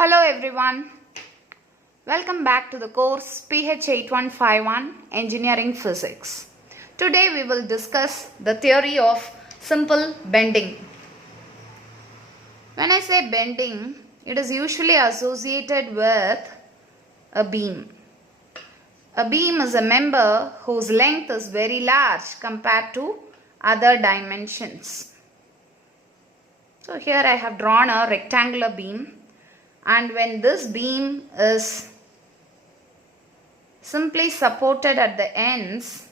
Hello everyone, welcome back to the course PH8151 Engineering Physics. Today we will discuss the theory of simple bending. When I say bending, it is usually associated with a beam. A beam is a member whose length is very large compared to other dimensions. So here I have drawn a rectangular beam. And when this beam is simply supported at the ends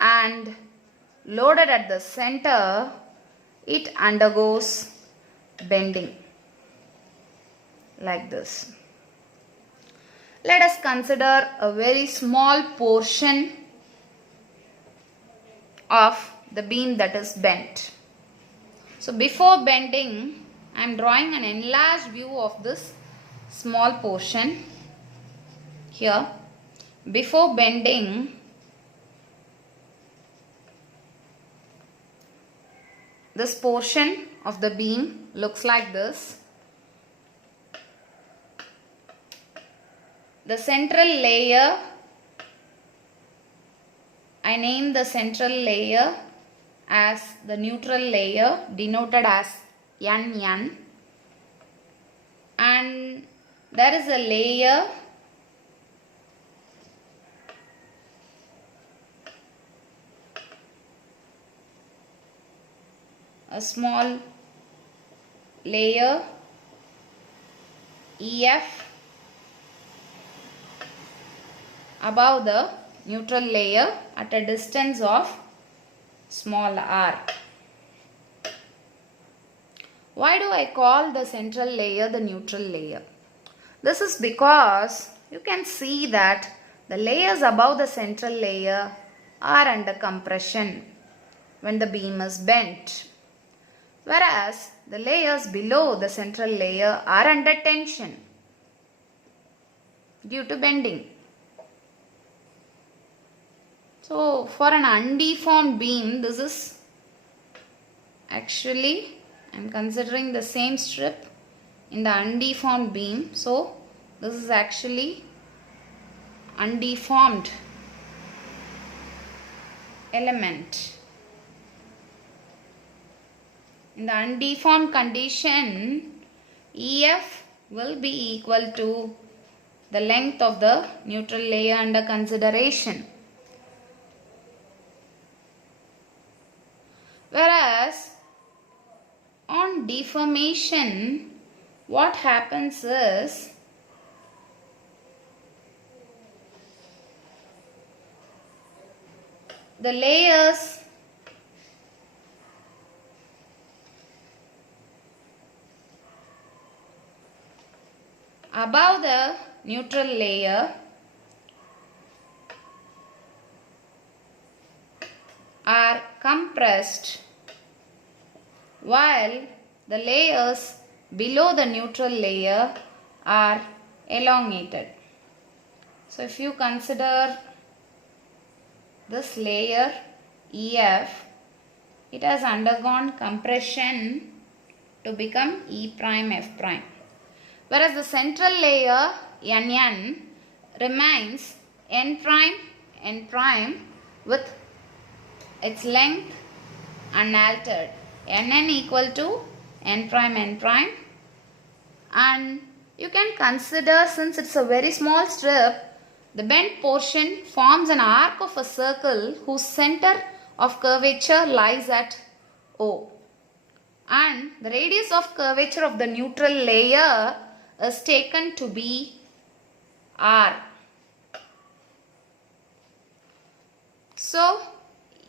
and loaded at the center, it undergoes bending like this. Let us consider a very small portion of the beam that is bent. So before bending, I am drawing an enlarged view of this small portion here. Before bending, this portion of the beam looks like this. The central layer, I name the central layer as the neutral layer, denoted as NN, and there is a layer a small layer EF above the neutral layer at a distance of small r. Why do I call the central layer the neutral layer? This is because you can see that the layers above the central layer are under compression when the beam is bent, whereas the layers below the central layer are under tension due to bending. So for an undeformed beam, this is actually, I am considering the same strip in the undeformed beam. So this is actually undeformed element. In the undeformed condition, EF will be equal to the length of the neutral layer under consideration. Whereas on deformation, what happens is the layers above the neutral layer are compressed, while the layers below the neutral layer are elongated. So if you consider this layer EF, it has undergone compression to become E prime F prime, whereas the central layer NN remains N prime with its length unaltered, NN equal to N prime, and you can consider, since it's a very small strip, the bent portion forms an arc of a circle whose center of curvature lies at O, and the radius of curvature of the neutral layer is taken to be R. So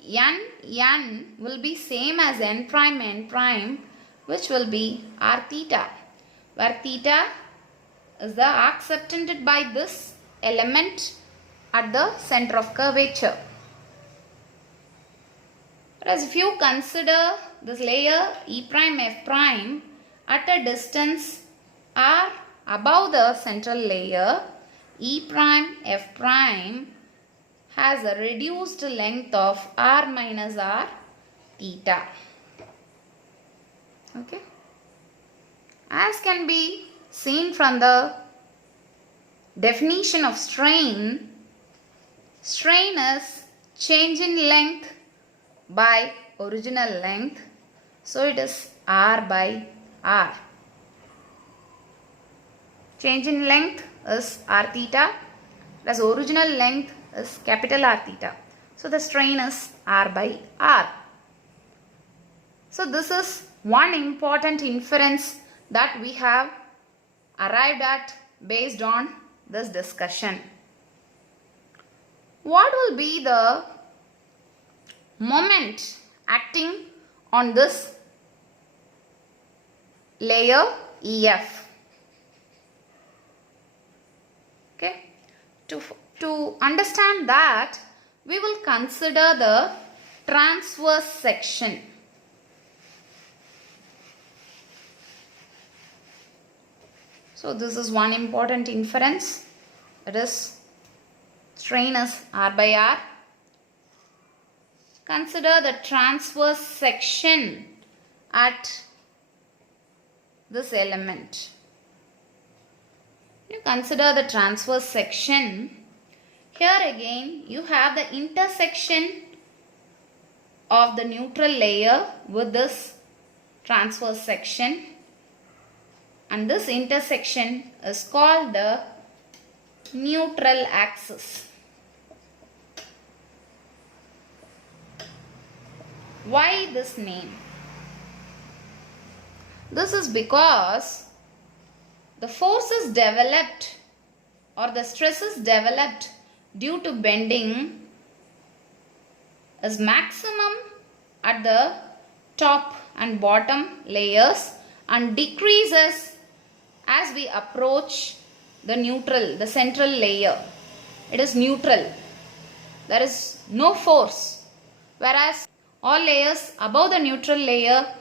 N will be same as N prime, which will be R theta, where theta is the arc subtended by this element at the center of curvature. Whereas if you consider this layer E prime F prime at a distance R above the central layer, E prime F prime has a reduced length of R minus R theta. Okay. As can be seen from the definition of strain, strain is change in length by original length. So it is R by R. Change in length is R theta, plus original length is capital R theta. So the strain is R by R. So this is one important inference that we have arrived at based on this discussion. What will be the moment acting on this layer EF? Okay. To understand that, we will consider the transverse section. So this is one important inference. It is strain is R by R. Consider the transverse section at this element. You consider the transverse section. Here again you have the intersection of the neutral layer with this transverse section, and this intersection is called the neutral axis. Why this name? This is because the forces developed or the stresses developed due to bending is maximum at the top and bottom layers and decreases as we approach the central layer. It is neutral. There is no force. Whereas all layers above the neutral layer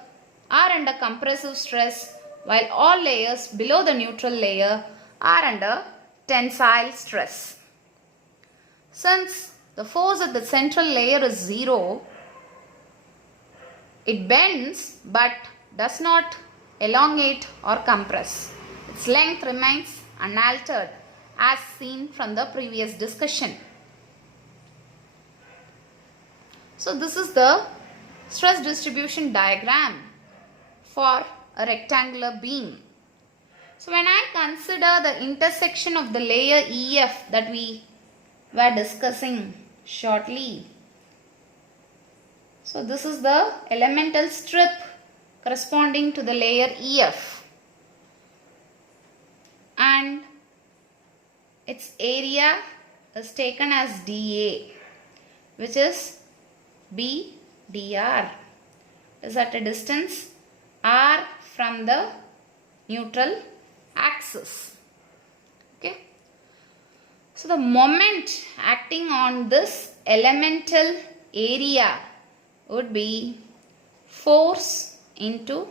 are under compressive stress, while all layers below the neutral layer are under tensile stress. Since the force at the central layer is 0, it bends but does not elongate or compress. Its length remains unaltered as seen from the previous discussion. So this is the stress distribution diagram for a rectangular beam. So when I consider the intersection of the layer EF that we were discussing shortly. So this is the elemental strip corresponding to the layer EF, and its area is taken as dA, which is B dr. It is at a distance r from the neutral axis. Okay. So the moment acting on this elemental area would be force into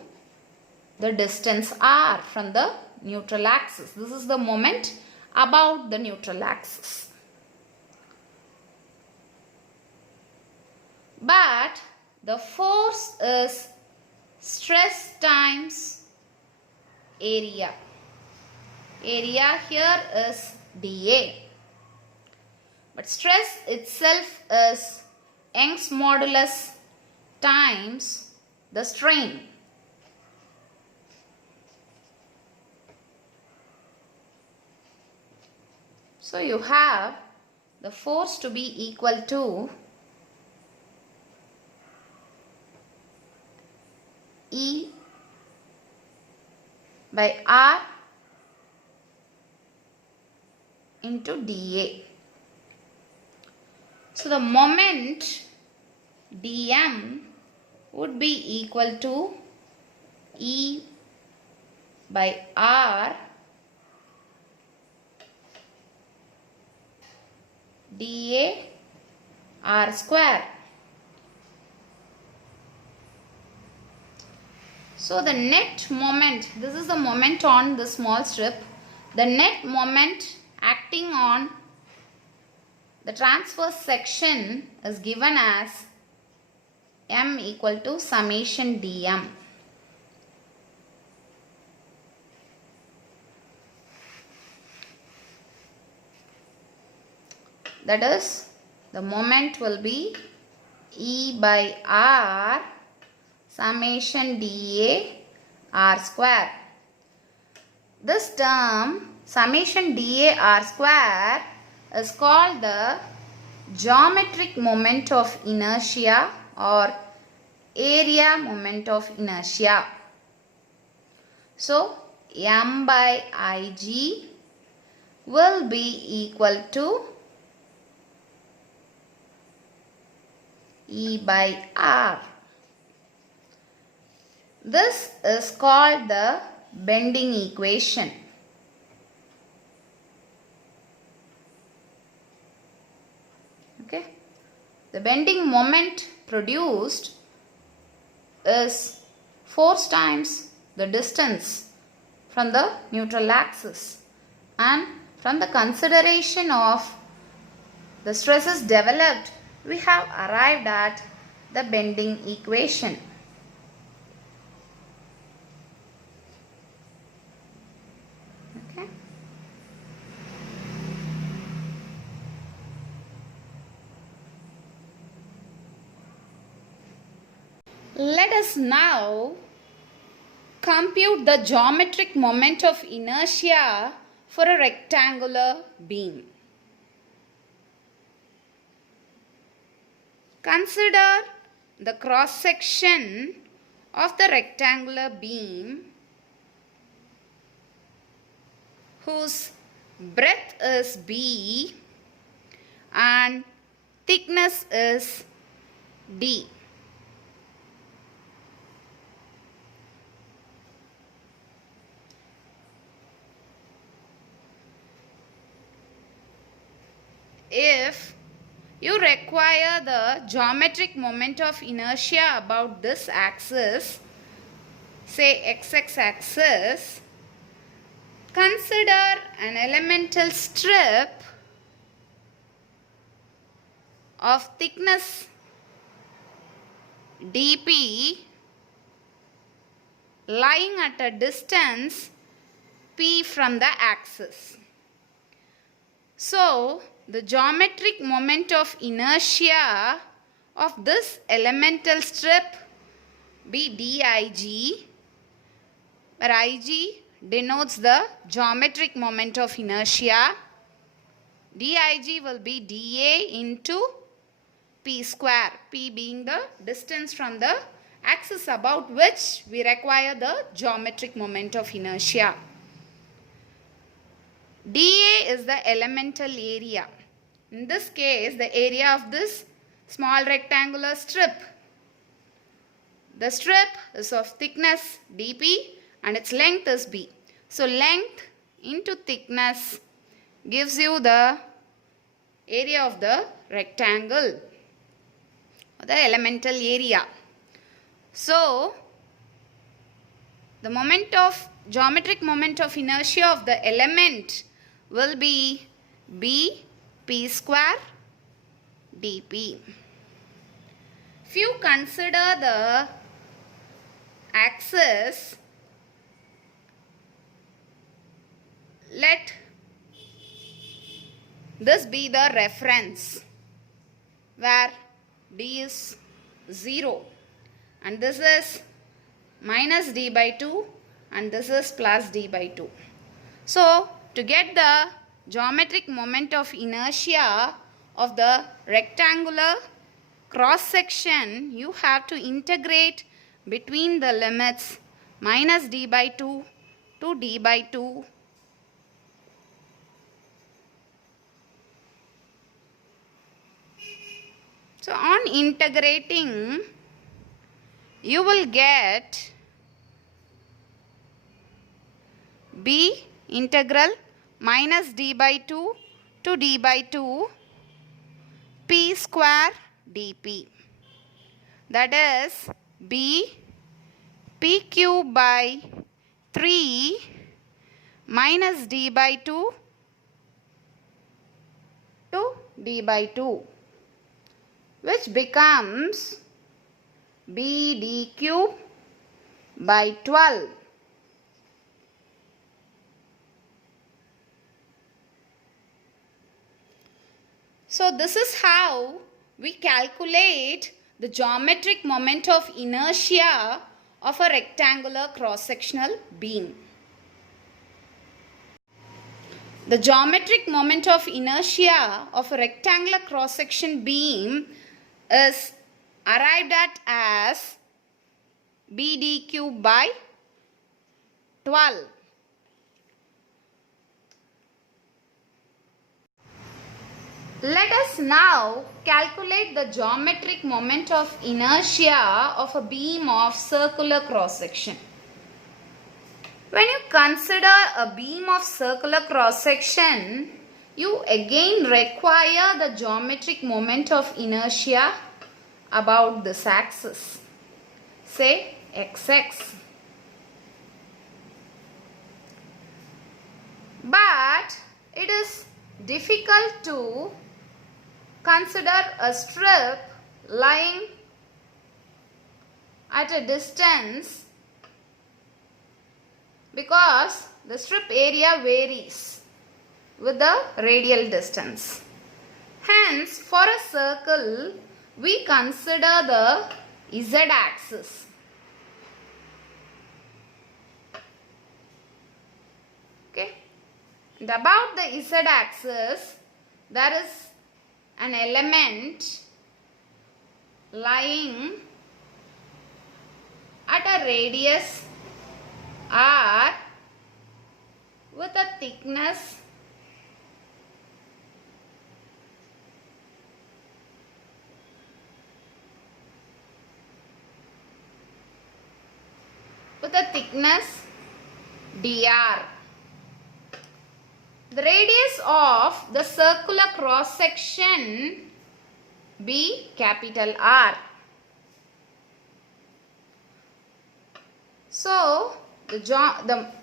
the distance r from the neutral axis. This is the moment about the neutral axis. But the force is stress times area. Area here is dA. But stress itself is Young's modulus times the strain. So you have the force to be equal to E by R into dA. So the moment dm would be equal to E by R dA R square. So the net moment, this is the moment on the small strip, the net moment acting on the transverse section is given as m equal to summation dm. That is, the moment will be E by R summation dA R square. This term summation dA R square is called the geometric moment of inertia or area moment of inertia. So, M by Ig will be equal to E by R. This is called the bending equation. Okay. The bending moment produced is force times the distance from the neutral axis, and from the consideration of the stresses developed, we have arrived at the bending equation. Okay. Let us now compute the geometric moment of inertia for a rectangular beam. Consider the cross section of the rectangular beam whose breadth is B and thickness is D. If you require the geometric moment of inertia about this axis, say x axis, consider an elemental strip of thickness dp lying at a distance p from the axis. So, the geometric moment of inertia of this elemental strip be dig, where ig denotes the geometric moment of inertia. dig will be dA into p square, p being the distance from the axis about which we require the geometric moment of inertia. dA is the elemental area. In this case, the area of this small rectangular strip. The strip is of thickness dp and its length is b. So, length into thickness gives you the area of the rectangle, the elemental area. So, the geometric moment of inertia of the element will be b p square dp. If you consider the axis, let this be the reference where d is 0 and this is minus d by 2 and this is plus d by 2. So, to get the geometric moment of inertia of the rectangular cross section, you have to integrate between the limits minus d by 2 to d by 2. So, on integrating, you will get b integral minus d by 2 to d by 2 p square dp. That is b p cube by 3 minus d by 2 to d by 2, which becomes b d cube by 12. So this is how we calculate the geometric moment of inertia of a rectangular cross-sectional beam. The geometric moment of inertia of a rectangular cross-section beam is arrived at as BD cube by 12. Let us now calculate the geometric moment of inertia of a beam of circular cross-section. When you consider a beam of circular cross-section, you again require the geometric moment of inertia about this axis, say xx. But it is difficult to consider a strip lying at a distance because the strip area varies with the radial distance. Hence, for a circle, we consider the z-axis. Okay. And about the z-axis, there is an element lying at a radius r with a thickness dr. The radius of the circular cross section be capital R. So, the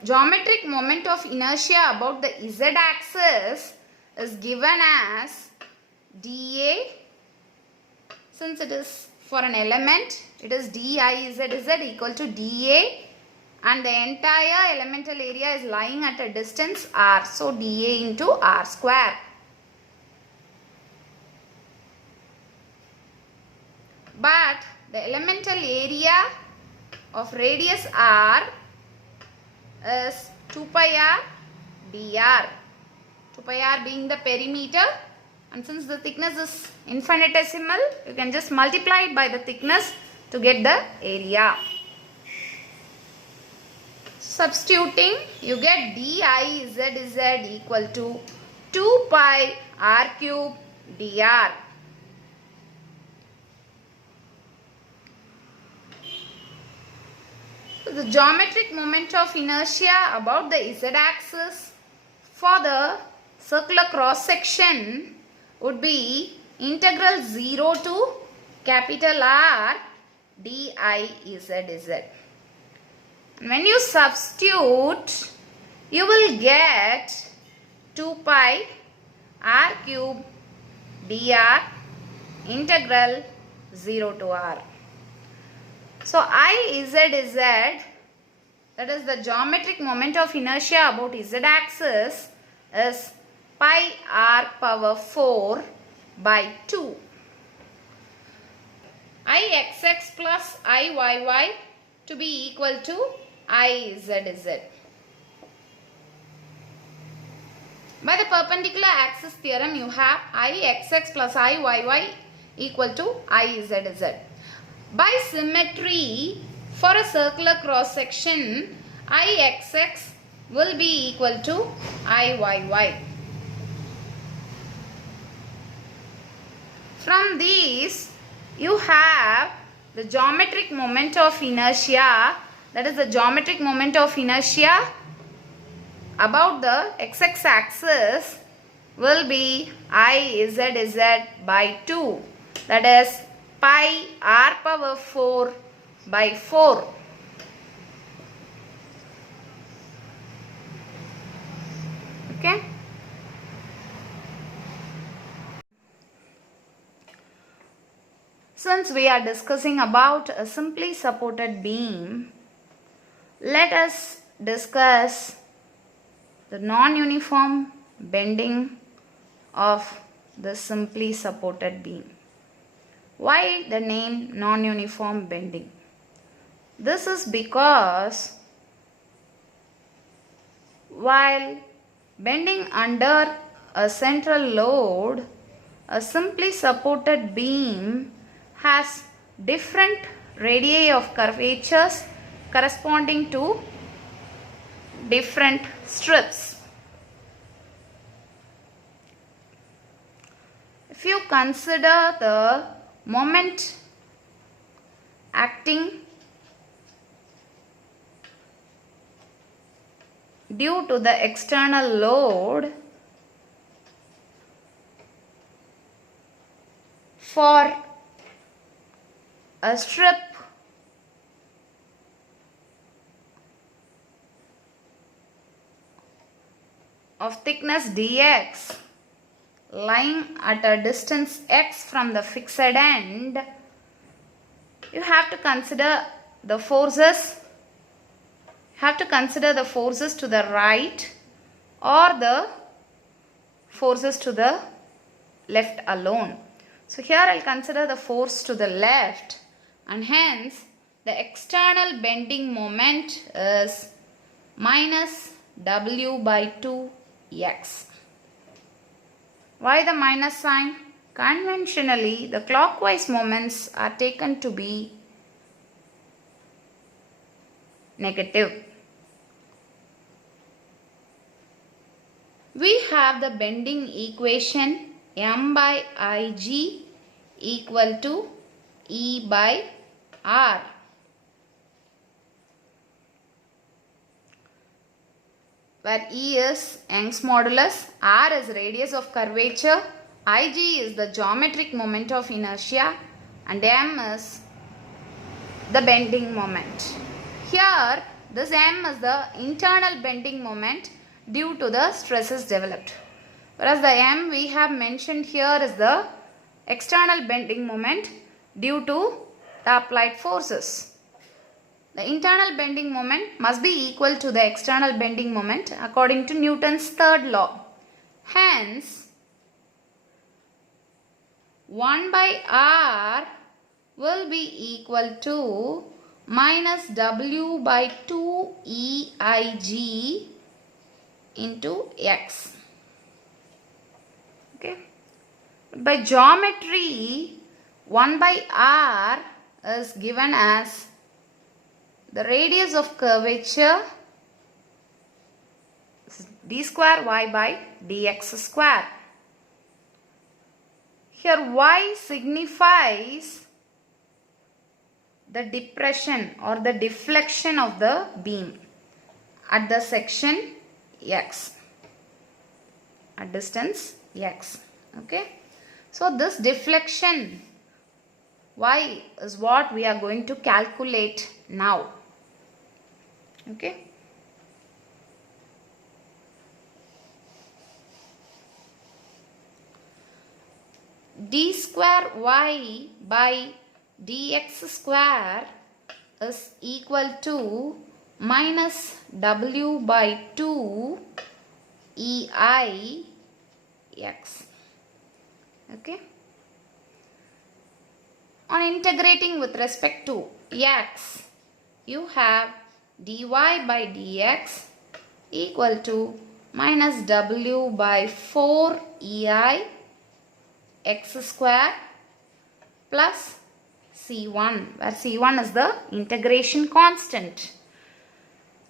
geometric moment of inertia about the z-axis is given as dA. Since it is for an element, it is dIzz equal to dA, and the entire elemental area is lying at a distance r. So, dA into r square. But the elemental area of radius r is 2 pi r dr. 2 pi r being the perimeter, and since the thickness is infinitesimal, you can just multiply it by the thickness to get the area. Substituting, you get dIzz equal to 2 pi r cube dr. So the geometric moment of inertia about the z-axis for the circular cross section would be integral 0 to capital R dIzz. When you substitute, you will get 2 pi r cube dr integral 0 to r. So, Izz, that is the geometric moment of inertia about z-axis, is pi r power 4 by 2. Ixx plus Iyy to be equal to Izz. By the perpendicular axis theorem, you have Ixx plus Iyy equal to Izz. By symmetry, for a circular cross section, Ixx will be equal to Iyy. From these, you have the geometric moment of inertia, that is the geometric moment of inertia about the xx axis will be Izz by 2, that is pi r power 4 by 4. Okay. Since we are discussing about a simply supported beam, let us discuss the non-uniform bending of the simply supported beam. Why the name non-uniform bending? This is because while bending under a central load, a simply supported beam has different radii of curvatures corresponding to different strips. If you consider the moment acting due to the external load for a strip of thickness dx lying at a distance x from the fixed end, you have to consider the forces. You have to consider the forces to the right or the forces to the left alone. So here I will consider the force to the left, and hence the external bending moment is minus W by 2x. Why the minus sign? Conventionally, the clockwise moments are taken to be negative. We have the bending equation m by Ig equal to E by R. Where E is Young's modulus, R is radius of curvature, Ig is the geometric moment of inertia, and M is the bending moment. Here, this M is the internal bending moment due to the stresses developed. Whereas the M we have mentioned here is the external bending moment due to the applied forces. The internal bending moment must be equal to the external bending moment according to Newton's third law. Hence, 1 by R will be equal to minus W by 2 EIG into X. Okay. By geometry, 1 by R is given as the radius of curvature d square y by dx square. Here y signifies the depression or the deflection of the beam at the section x, at distance x. Okay. So this deflection y is what we are going to calculate now. Okay. D square y by dx square is equal to minus W by 2 EI x. Okay. On integrating with respect to x, you have dy by dx equal to minus W by 4 EI x square plus C1, where C1 is the integration constant.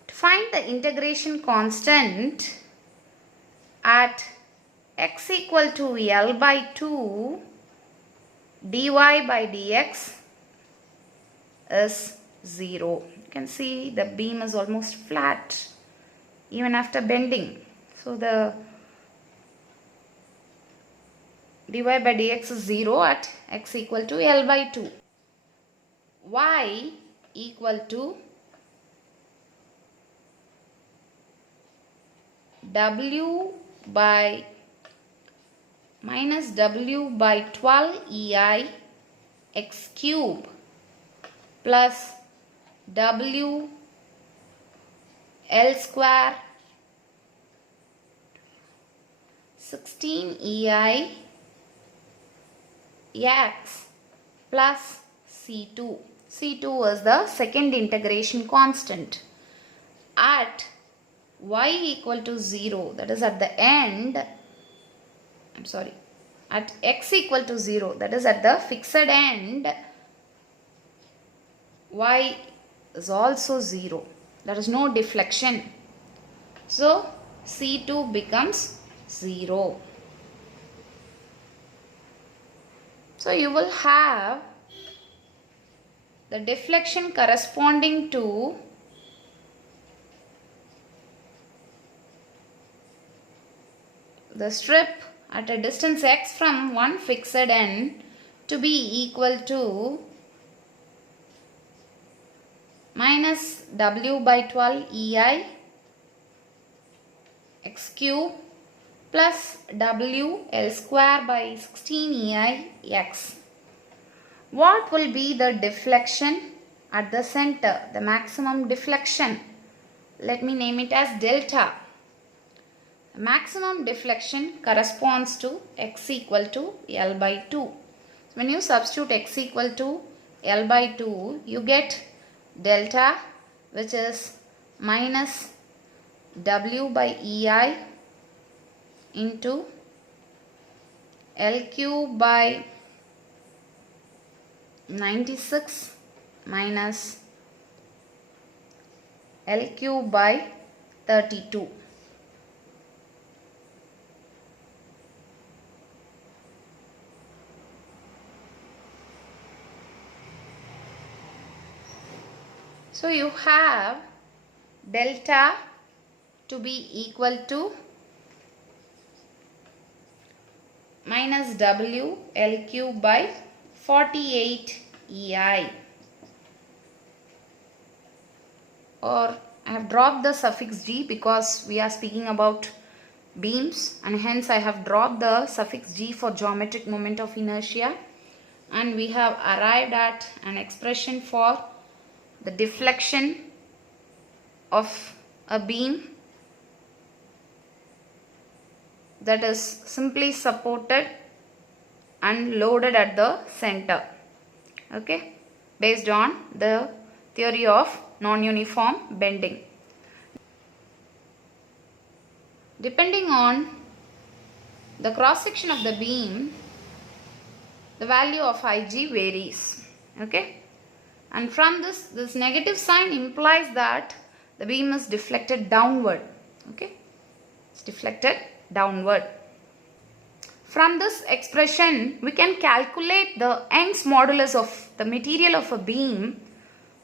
To find the integration constant at x equal to L by 2, dy by dx is 0. You can see the beam is almost flat even after bending. So the dy by dx is 0 at x equal to L by 2. Y equal to W by minus W by 12 EI x cube plus W L square 16 EI x plus C2. C2 was the second integration constant. At y equal to 0, that is at the end, at x equal to 0, that is at the fixed end, y is also 0. There is no deflection. So C2 becomes 0. So you will have the deflection corresponding to the strip at a distance x from one fixed end to be equal to minus w by 12 EI x cube plus w L square by 16 EI x. What will be the deflection at the center, the maximum deflection? Let me name it as delta. The maximum deflection corresponds to x equal to L by 2. When you substitute x equal to L by 2, you get delta, which is minus w by EI into L cube by 96 minus L cube by 32. So you have delta to be equal to minus w L cube by 48 EI, or I have dropped the suffix g because we are speaking about beams, and hence I have dropped the suffix g for geometric moment of inertia, and we have arrived at an expression for the deflection of a beam that is simply supported and loaded at the center, okay, based on the theory of non-uniform bending. Depending on the cross section of the beam, the value of Ig varies, okay, and from this negative sign implies that the beam is deflected downward, okay, it's deflected downward. From this expression, we can calculate the Young's modulus of the material of a beam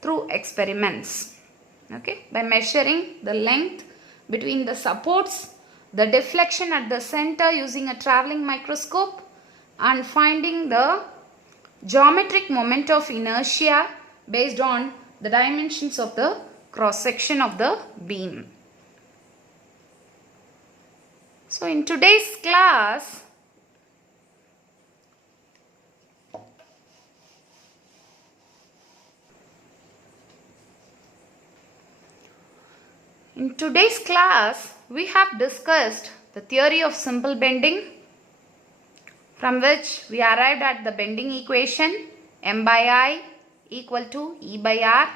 through experiments, okay, by measuring the length between the supports, the deflection at the center using a travelling microscope, and finding the geometric moment of inertia based on the dimensions of the cross section of the beam. So in today's class, we have discussed the theory of simple bending, from which we arrived at the bending equation m by I equal to E by R.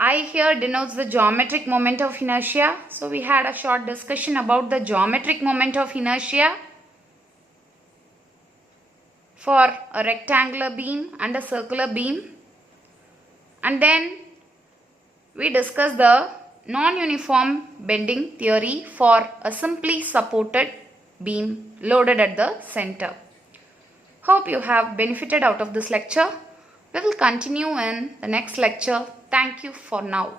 I here denotes the geometric moment of inertia. So we had a short discussion about the geometric moment of inertia for a rectangular beam and a circular beam. And then we discussed the non-uniform bending theory for a simply supported beam loaded at the center. Hope you have benefited out of this lecture. We will continue in the next lecture. Thank you for now.